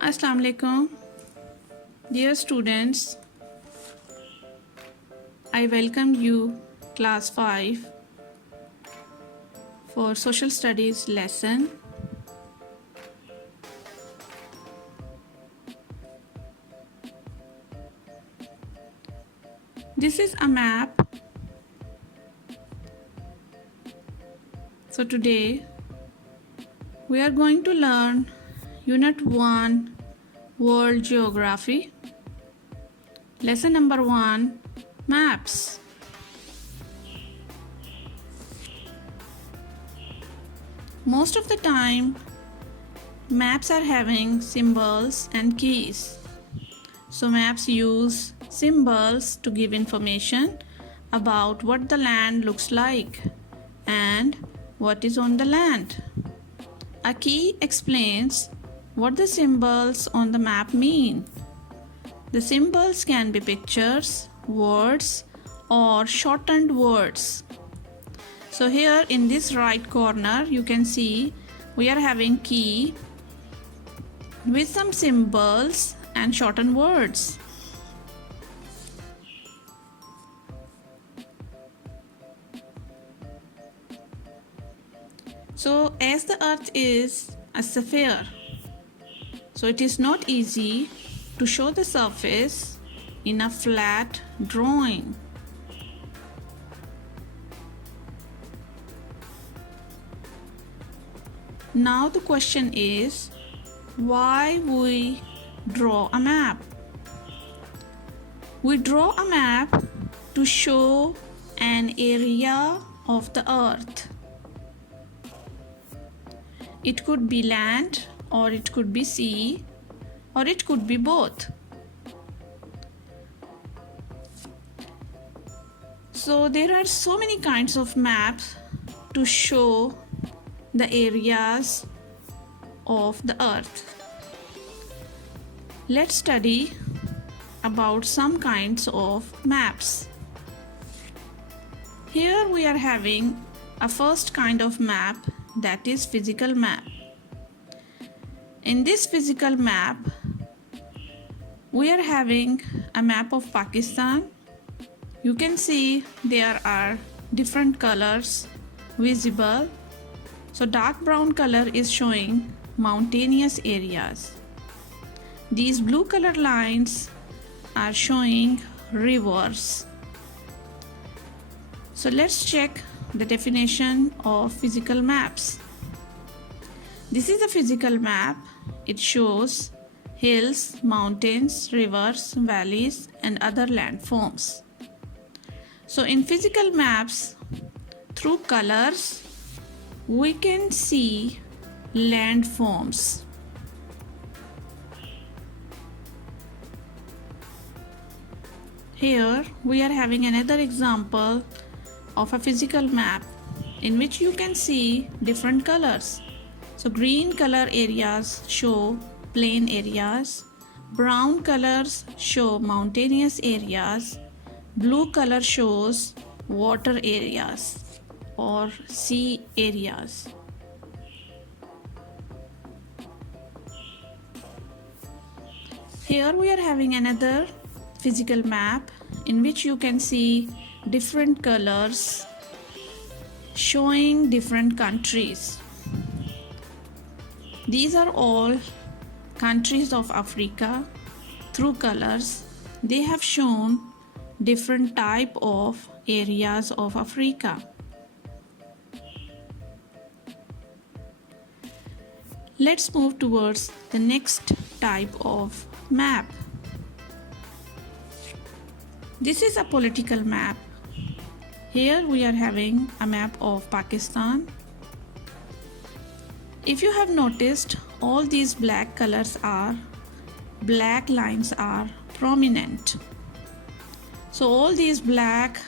Assalamu alaikum. Dear students, I welcome you class 5 for social studies lesson. This is a map. So today we are going to learn Unit 1 World Geography. Lesson number 1 Maps. Most of the time, maps are having symbols and keys. So maps use symbols to give information about what the land looks like and what is on the land. A key explains what the symbols on the map mean. The symbols can be pictures, words, or shortened words. So here in this right corner, you can see we are having key with some symbols and shortened words. So as the earth is a sphere, so it is not easy to show the surface in a flat drawing. Now the question is, why we draw a map? We draw a map to show an area of the earth. It could be land, or it could be sea, or it could be both. So there are so many kinds of maps to show the areas of the earth. Let's study about some kinds of maps. Here we are having a first kind of map, that is physical map. In this physical map, we are having a map of Pakistan. You can see there are different colors visible. So dark brown color is showing mountainous areas. These blue color lines are showing rivers. So let's check the definition of physical maps. This is a physical map. It shows hills, mountains, rivers, valleys, and other landforms. So in physical maps, through colors, we can see landforms. Here we are having another example of a physical map in which you can see different colors. So green color areas show plain areas, brown colors show mountainous areas, blue color shows water areas or sea areas. Here we are having another physical map in which you can see different colors showing different countries. These are all countries of Africa. Through colors, they have shown different type of areas of Africa. Let's move towards the next type of map. This is a political map. Here we are having a map of Pakistan. If you have noticed, all these black lines are prominent. So all these black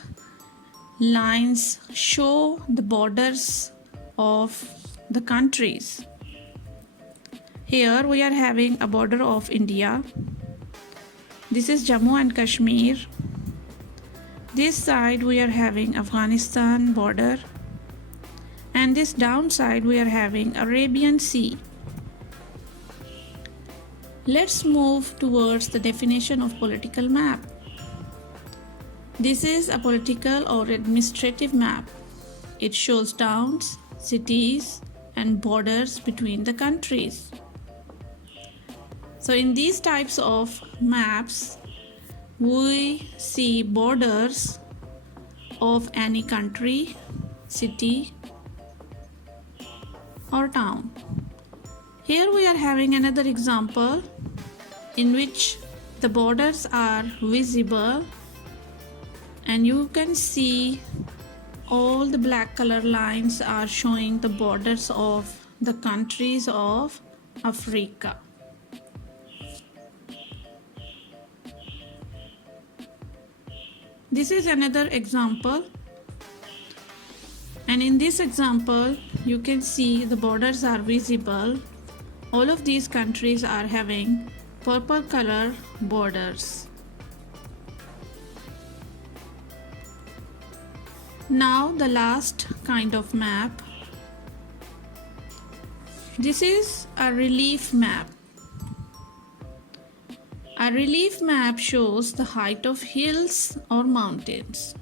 lines show the borders of the countries. Here we are having a border of India. This is Jammu and Kashmir. This side we are having Afghanistan border, and this downside we are having Arabian Sea. Let's move towards the definition of political map. This is a political or administrative map. It shows towns, cities, and borders between the countries. So in these types of maps, we see borders of any country, city, or town. Here we are having another example in which the borders are visible and you can see all the black color lines are showing the borders of the countries of Africa. This is another example, and in this example you can see the borders are visible. All of these countries are having purple color borders. Now the last kind of map. This is a relief map. A relief map shows the height of hills or mountains.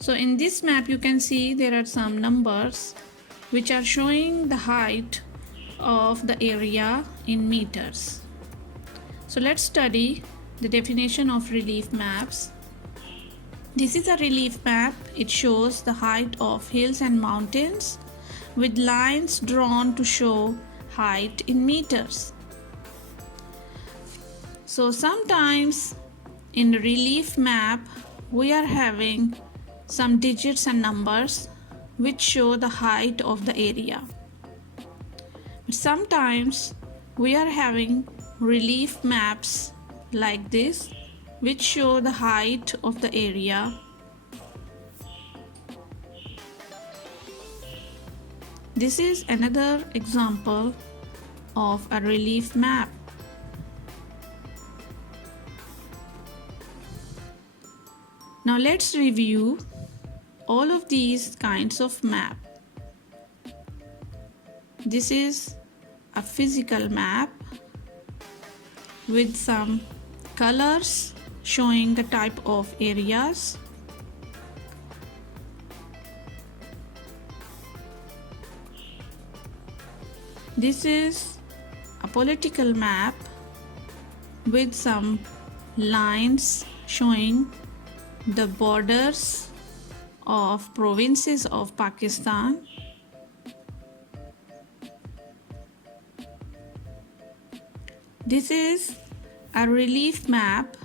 So in this map you can see there are some numbers which are showing the height of the area in meters. So let's study the definition of relief maps. This is a relief map. It shows the height of hills and mountains with lines drawn to show height in meters. So sometimes in relief map we are having some digits and numbers which show the height of the area. But sometimes we are having relief maps like this which show the height of the area. This is another example of a relief map. Now let's review all of these kinds of map. This is a physical map with some colors showing the type of areas. This is a political map with some lines showing the borders of provinces of Pakistan. This is a relief map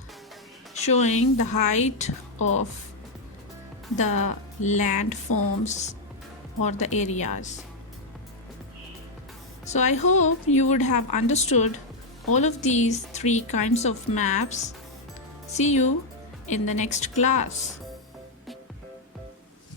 showing the height of the landforms or the areas. So I hope you would have understood all of these three kinds of maps. See you in the next class.